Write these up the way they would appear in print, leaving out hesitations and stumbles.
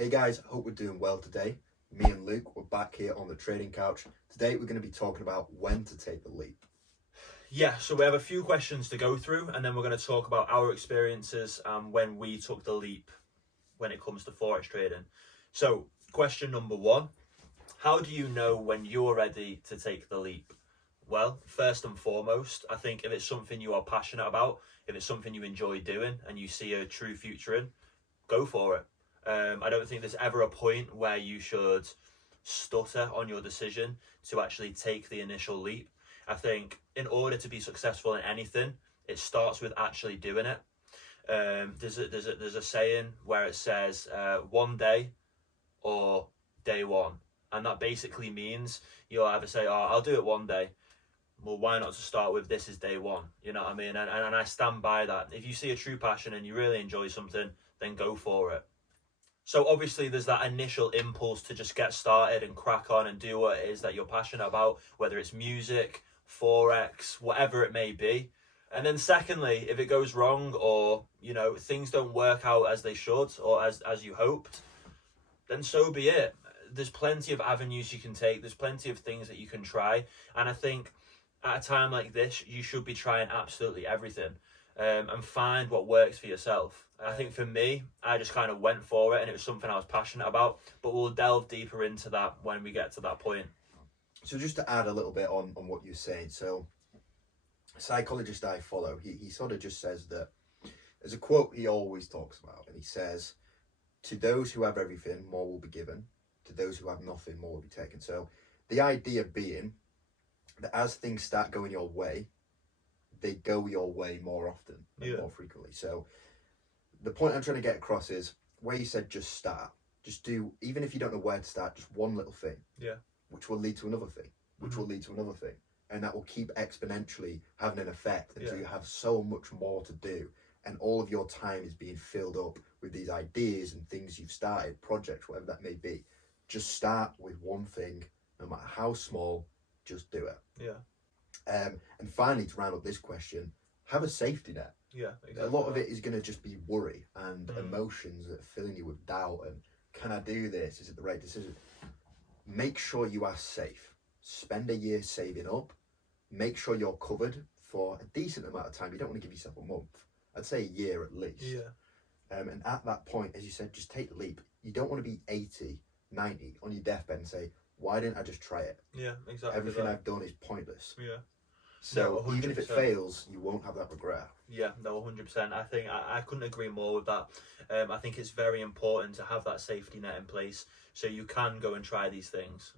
Hey guys, hope we're doing well today. Me and Luke, we're back here on the trading couch. Today we're going to be talking about when to take the leap. Yeah, so we have a few questions to go through, and then we're going to talk about our experiences when we took the leap when it comes to Forex trading. So, question number one, how do you know when you're ready to take the leap? Well, first and foremost, I think if it's something you are passionate about, if it's something you enjoy doing and you see a true future in, go for it. I don't think there's ever a point where you should stutter on your decision to actually take the initial leap. I think in order to be successful in anything, it starts with actually doing it. There's a saying where it says one day or day one, and that basically means you'll either say, "Oh, I'll do it one day." Well, why not to start with this is day one? You know what I mean? And I stand by that. If you see a true passion and you really enjoy something, then go for it. So obviously there's that initial impulse to just get started and crack on and do what it is that you're passionate about, whether it's music, Forex, whatever it may be. And then secondly, if it goes wrong or, things don't work out as they should or as you hoped, then so be it. There's plenty of avenues you can take. There's plenty of things that you can try. And I think at a time like this, you should be trying absolutely everything and find what works for yourself. I think for me, I just kind of went for it and it was something I was passionate about, but we'll delve deeper into that when we get to that point. So just to add a little bit on what you're saying, so a psychologist I follow, he sort of just says that, there's a quote he always talks about, and he says, to those who have everything, more will be given. To those who have nothing, more will be taken. So the idea being that as things start going your way, they go your way more often and more frequently. So the point I'm trying to get across is where you said just start, just do, even if you don't know where to start, just one little thing, which will lead to another thing, which will lead to another thing, and that will keep exponentially having an effect until you have so much more to do, and all of your time is being filled up with these ideas and things you've started, projects, whatever that may be. Just start with one thing, no matter how small, just do it. And finally, to round up this question, have a safety net. Exactly. A lot of it is going to just be worry and emotions that are filling you with doubt and can I do this? Is it the right decision? Make sure you are safe. Spend a year saving up. Make sure you're covered for a decent amount of time. You don't want to give yourself a month. I'd say a year at least. And at that point, as you said, just take the leap. You don't want to be 80, 90 on your deathbed and say, why didn't I just try it? Exactly. Everything I've done is pointless. So no, even if it fails, you won't have that regret. No, 100%. I think I couldn't agree more with that. I think it's very important to have that safety net in place so you can go and try these things.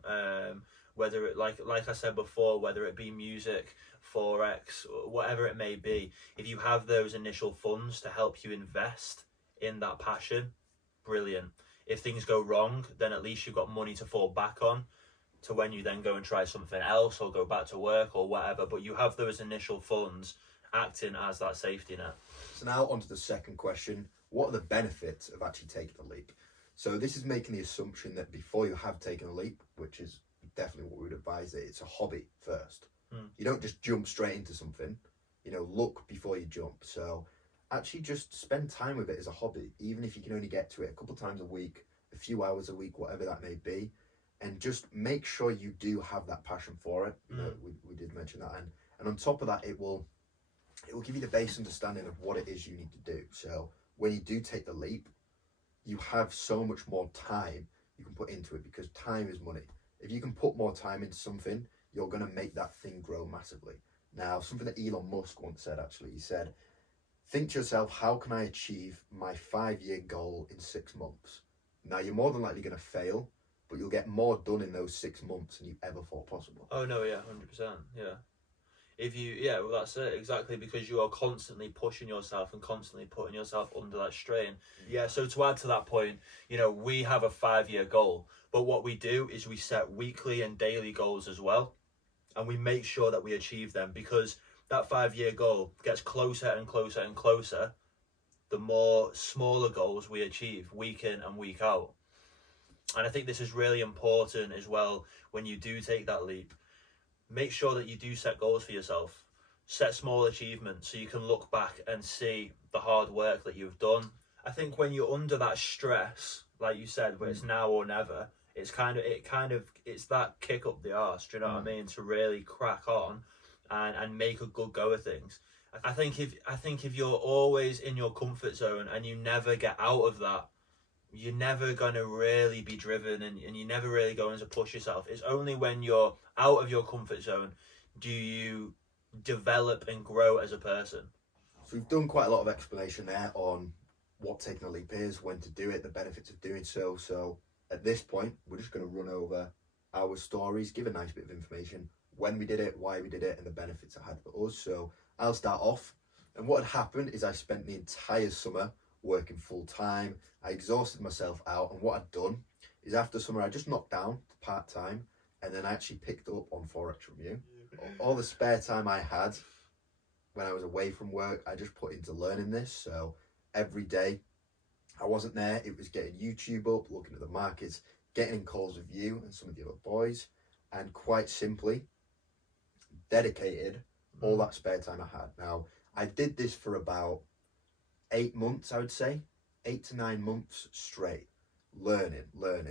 Whether it, like I said before, whether it be music, Forex, whatever it may be, if you have those initial funds to help you invest in that passion, brilliant. If things go wrong, then at least you've got money to fall back on to when you then go and try something else or go back to work or whatever, but you have those initial funds acting as that safety net. So now on to the second question. What are the benefits of actually taking the leap? So this is making the assumption that before you have taken a leap, which is definitely what we would advise, that it's a hobby first. You don't just jump straight into something, look before you jump. So actually just spend time with it as a hobby, even if you can only get to it a couple of times a week, a few hours a week, whatever that may be. And just make sure you do have that passion for it. We did mention that, and on top of that, it will give you the base understanding of what it is you need to do. So when you do take the leap, you have so much more time you can put into it, because time is money. If you can put more time into something, you're going to make that thing grow massively. Now, something that Elon Musk once said, actually, he said, think to yourself, how can I achieve my 5-year goal in 6 months? Now, you're more than likely going to fail, but you'll get more done in those 6 months than you ever thought possible. Oh no, 100%, If well, that's it, exactly, because you are constantly pushing yourself and constantly putting yourself under that strain. So to add to that point, we have a 5-year goal, but what we do is we set weekly and daily goals as well, and we make sure that we achieve them, because that 5-year goal gets closer and closer and closer the more smaller goals we achieve week in and week out. And I think this is really important as well when you do take that leap. Make sure that you do set goals for yourself. Set small achievements so you can look back and see the hard work that you've done I think when you're under that stress, like you said, where it's now or never, it's it's that kick up the arse. Do you know what I mean? To really crack on and make a good go of things. I think if you're always in your comfort zone and you never get out of that, you're never going to really be driven, and you're never really going to push yourself. It's only when you're out of your comfort zone do you develop and grow as a person. So we've done quite a lot of explanation there on what taking a leap is, when to do it, the benefits of doing so. So at this point, we're just going to run over our stories, give a nice bit of information, when we did it, why we did it, and the benefits it had for us. So I'll start off. And what had happened is I spent the entire summer working full time. I exhausted myself out, and what I'd done is after summer I just knocked down to part time, and then I actually picked up on Forex Review. All the spare time I had when I was away from work, I just put into learning this. So every day I wasn't there, it was getting YouTube up, looking at the markets, getting in calls with you and some of the other boys, and quite simply dedicated all that spare time I had. Now, I did this for about 8 months, I would say, 8 to 9 months straight, learning.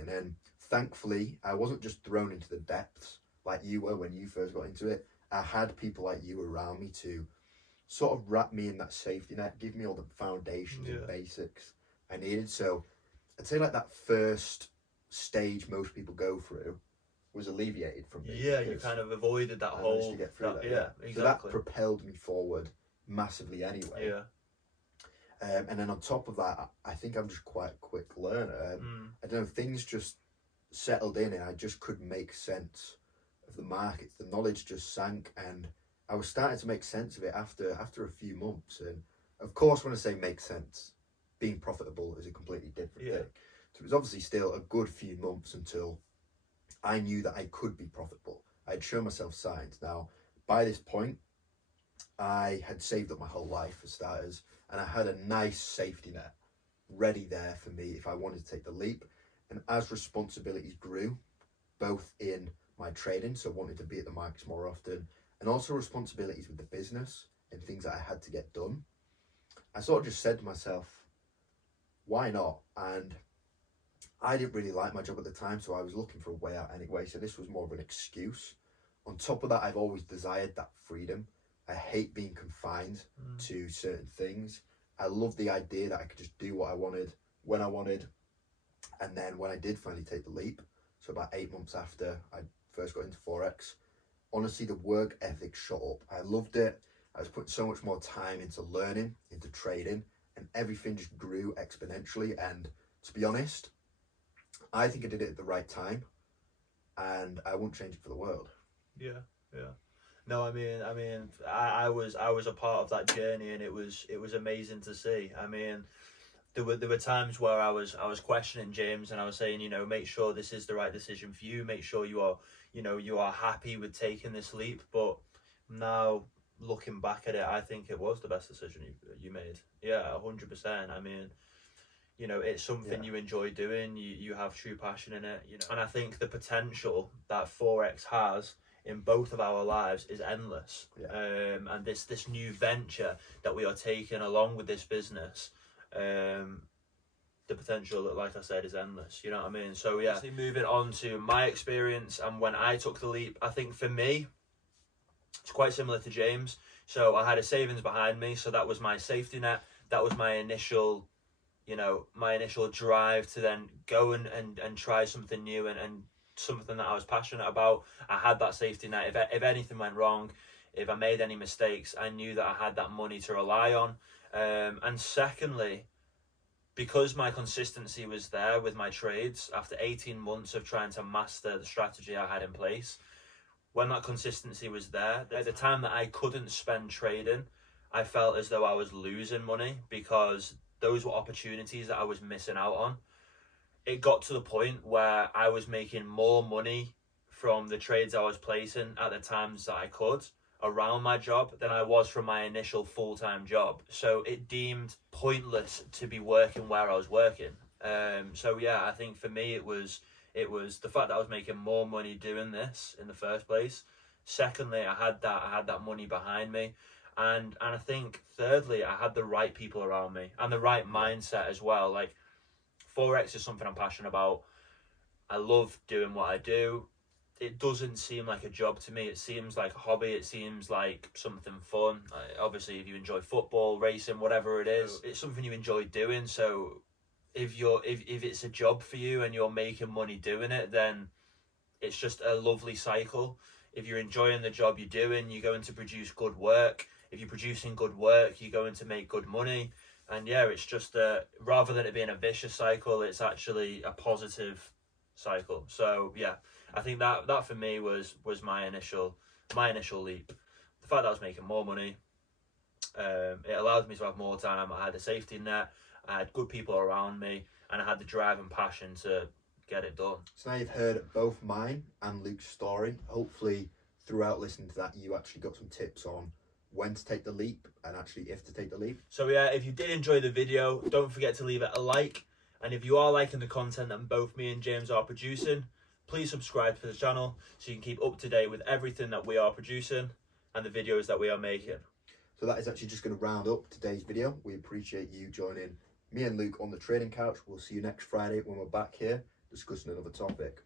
And thankfully, I wasn't just thrown into the depths like you were when you first got into it. I had people like you around me to sort of wrap me in that safety net, give me all the foundations and basics I needed. So I'd say like that first stage most people go through was alleviated from me. Yeah, you kind of avoided that whole. Get through that, yeah, exactly. So that propelled me forward massively anyway. Yeah. And then on top of that, I think I'm just quite a quick learner. I don't know, things just settled in and I just couldn't make sense of the markets. The knowledge just sank, and I was starting to make sense of it after a few months. And of course, when I say make sense, being profitable is a completely different thing. So it was obviously still a good few months until I knew that I could be profitable. I'd shown myself signs. Now, by this point, I had saved up my whole life for starters, and I had a nice safety net ready there for me if I wanted to take the leap. And as responsibilities grew, both in my trading, so wanting to be at the markets more often, and also responsibilities with the business and things that I had to get done, I sort of just said to myself, why not? And I didn't really like my job at the time, so I was looking for a way out anyway, so this was more of an excuse. On top of that, I've always desired that freedom. I hate being confined to certain things. I love the idea that I could just do what I wanted, when I wanted. And then when I did finally take the leap, so about 8 months after I first got into Forex, honestly, the work ethic shot up. I loved it. I was putting so much more time into learning, into trading, and everything just grew exponentially. And to be honest, I think I did it at the right time, and I wouldn't change it for the world. Yeah. No, I mean, I was a part of that journey, and it was amazing to see. I mean, there were times where I was questioning James, and I was saying, make sure this is the right decision for you. Make sure you are happy with taking this leap. But now, looking back at it, I think it was the best decision you made. Yeah, 100%. I mean, it's something you enjoy doing. You have true passion in it. And I think the potential that Forex has in both of our lives is endless. And this new venture that we are taking along with this business, the potential, like I said, is endless. You know what I mean? So yeah, moving on to my experience and when I took the leap, I think for me, it's quite similar to James. So I had a savings behind me, so that was my safety net. That was my initial drive to then go and try something new and something that I was passionate about. I had that safety net. If anything went wrong, if I made any mistakes, I knew that I had that money to rely on. And secondly, because my consistency was there with my trades, after 18 months of trying to master the strategy I had in place, when that consistency was there, at the time that I couldn't spend trading, I felt as though I was losing money because those were opportunities that I was missing out on. It got to the point where I was making more money from the trades I was placing at the times that I could around my job than I was from my initial full-time job. So it deemed pointless to be working where I was working. So yeah, I think for me it was the fact that I was making more money doing this in the first place. Secondly, I had that money behind me. And I think thirdly, I had the right people around me and the right mindset as well. Like, Forex is something I'm passionate about. I love doing what I do. It doesn't seem like a job to me. It seems like a hobby. It seems like something fun. Obviously, if you enjoy football, racing, whatever it is, it's something you enjoy doing. So if it's a job for you and you're making money doing it, then it's just a lovely cycle. If you're enjoying the job you're doing, you're going to produce good work. If you're producing good work, you're going to make good money. And yeah, it's just rather than it being a vicious cycle, it's actually a positive cycle. So yeah, I think that for me was my initial leap. The fact that I was making more money, it allowed me to have more time. I had a safety net. I had good people around me, and I had the drive and passion to get it done. So now you've heard both mine and Luke's story. Hopefully, throughout listening to that, you actually got some tips on when to take the leap and actually if to take the leap. So yeah, if you did enjoy the video, don't forget to leave it a like. And if you are liking the content that both me and James are producing, please subscribe to the channel so you can keep up to date with everything that we are producing and the videos that we are making. So that is actually just going to round up today's video. We appreciate you joining me and Luke on the training couch. We'll see you next Friday when we're back here discussing another topic.